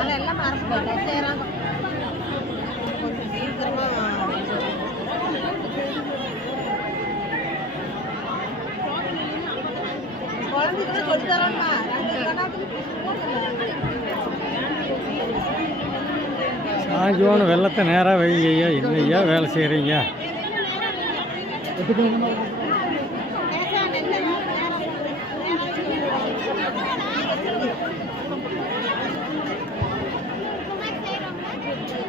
அதெல்லாம் மறந்து செய்யறாங்க சீக்கிரமா குழந்தைக்கு சொல்லி தரோம்மா சாஞ்சோன்னு வெள்ளத்தை நேராக வைங்க ஐயா. இல்லையா வேலை செய்கிறீங்க?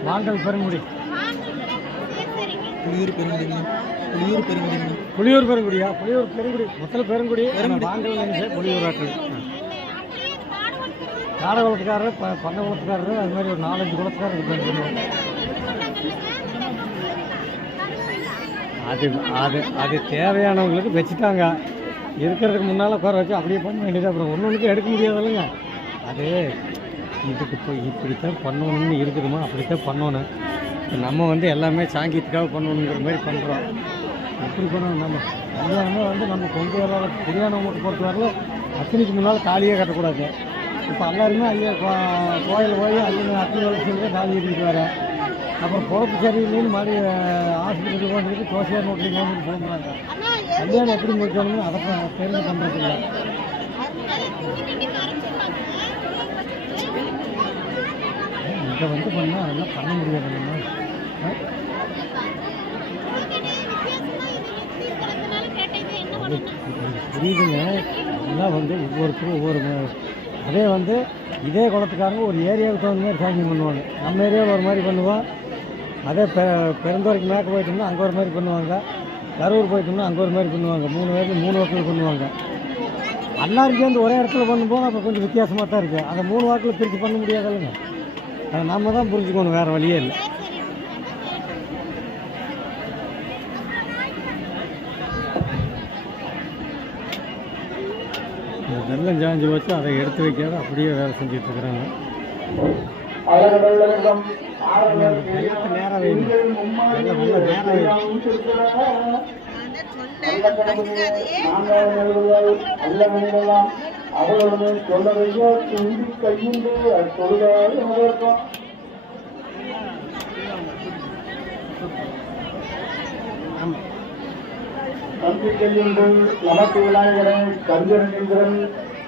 வாங்கல் பெருங்குடி, புளியூர் பெருங்குடி, புளியூர் பெருங்குடி, புளியூர் பெருங்குடியா? புளியூர் பெருங்குடி மொத்தம் பெருங்குடி வாங்கல் நினைச்சு புளியூர் ஆட்கள். காடை குளத்துக்காரரு, பண்ணை குளத்துக்காரரு, அது மாதிரி ஒரு 4-5 குளத்துக்காரர் இருப்பாங்க. அது அது அது தேவையானவங்களுக்கு வச்சுட்டாங்க. இருக்கிறதுக்கு முன்னால் உட்கார வச்சு அப்படியே பண்ண வேண்டியது. அப்புறம் ஒன்று எடுக்க முடியாதில்லைங்க. அது இதுக்கு இப்போ இப்படித்தான் பண்ணணும்னு இருக்குதுமா, அப்படித்தான் பண்ணணும். நம்ம வந்து எல்லாமே சாங்கியத்துக்காக பண்ணணுங்கிற மாதிரி பண்ணுறோம். எப்படி பண்ணணும்? நம்ம கல்யாணமே வந்து நம்ம கொண்டு வர கல்யாணம் மட்டும் பொறுத்த வரல அத்தனைக்கு முன்னால் தாலியே கட்டக்கூடாது. இப்போ எல்லாருமே ஐயா கோயில் போய் ஐயா அத்தனை வருஷத்துலேயே தாலி ஏறிக்கிட்டு வரேன். அப்புறம் பொறுப்பு சரியில்லைன்னு மாதிரி ஆஸ்பத்திரிக்கு போகிறதுக்கு தோசையாக நோட்டில் போகணுன்னு சொல்லுறாங்க. கல்யாணம் எப்படி முடிக்கணும்னு அதை தெரிஞ்சு பண்ணுறது இல்லை. இதை வந்து பண்ணால் அதெல்லாம் பண்ண முடியாது. நம்ம புரியுதுங்க. அதெல்லாம் வந்து ஒவ்வொருத்தரும் ஒவ்வொரு அதே வந்து இதே குளத்துக்காரங்க ஒரு ஏரியாவுக்கு தகுந்த மாதிரி சாங்கியம் பண்ணுவாங்க. நம்ம ஏரியாவில் ஒரு மாதிரி பண்ணுவோம். அதே பெருந்தோரைக்கு மேற்க போயிட்டோம்னா அங்கே ஒரு மாதிரி பண்ணுவாங்க. கரூர் போயிட்டோம்னா அங்கே ஒரு மாதிரி பண்ணுவாங்க. 3 பேருக்கு 3 வாக்கில் பண்ணுவாங்க. எல்லாரும் சேர்ந்து ஒரே இடத்துல பண்ணும்போது அப்போ கொஞ்சம் வித்தியாசமாக தான் இருக்குது. அதை 3 வாக்கில் பிரித்து பண்ண முடியாதில்லைங்க. அதை நம்ம தான் புரிஞ்சுக்கணும், வேறு வழியே இல்லை. இந்த வெள்ளம் சாஞ்சி வச்சு அதை எடுத்து வைக்காத அப்படியே வேலை செஞ்சிட்ருக்குறாங்க. நேரம் வேணும், நேரம் வேணும். நம்பிக்கையுண்டு நமக்கு விநாயகரன் கஞ்சரேந்திரன்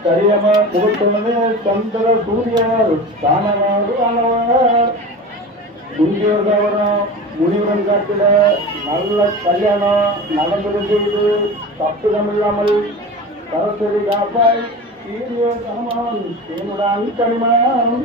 கரியம புகழ்த்தனமே சந்திர சூரியார் தானவார் ஆனவார் துங்கியோர்தவரம் முனிவரன் காட்டிட நல்ல கல்யாணம் நடந்திருந்தது. தப்புதமில்லாமல் சரஸ்வதி காப்பாய் சீரிய சமமான் தேனுடான் கனிமான்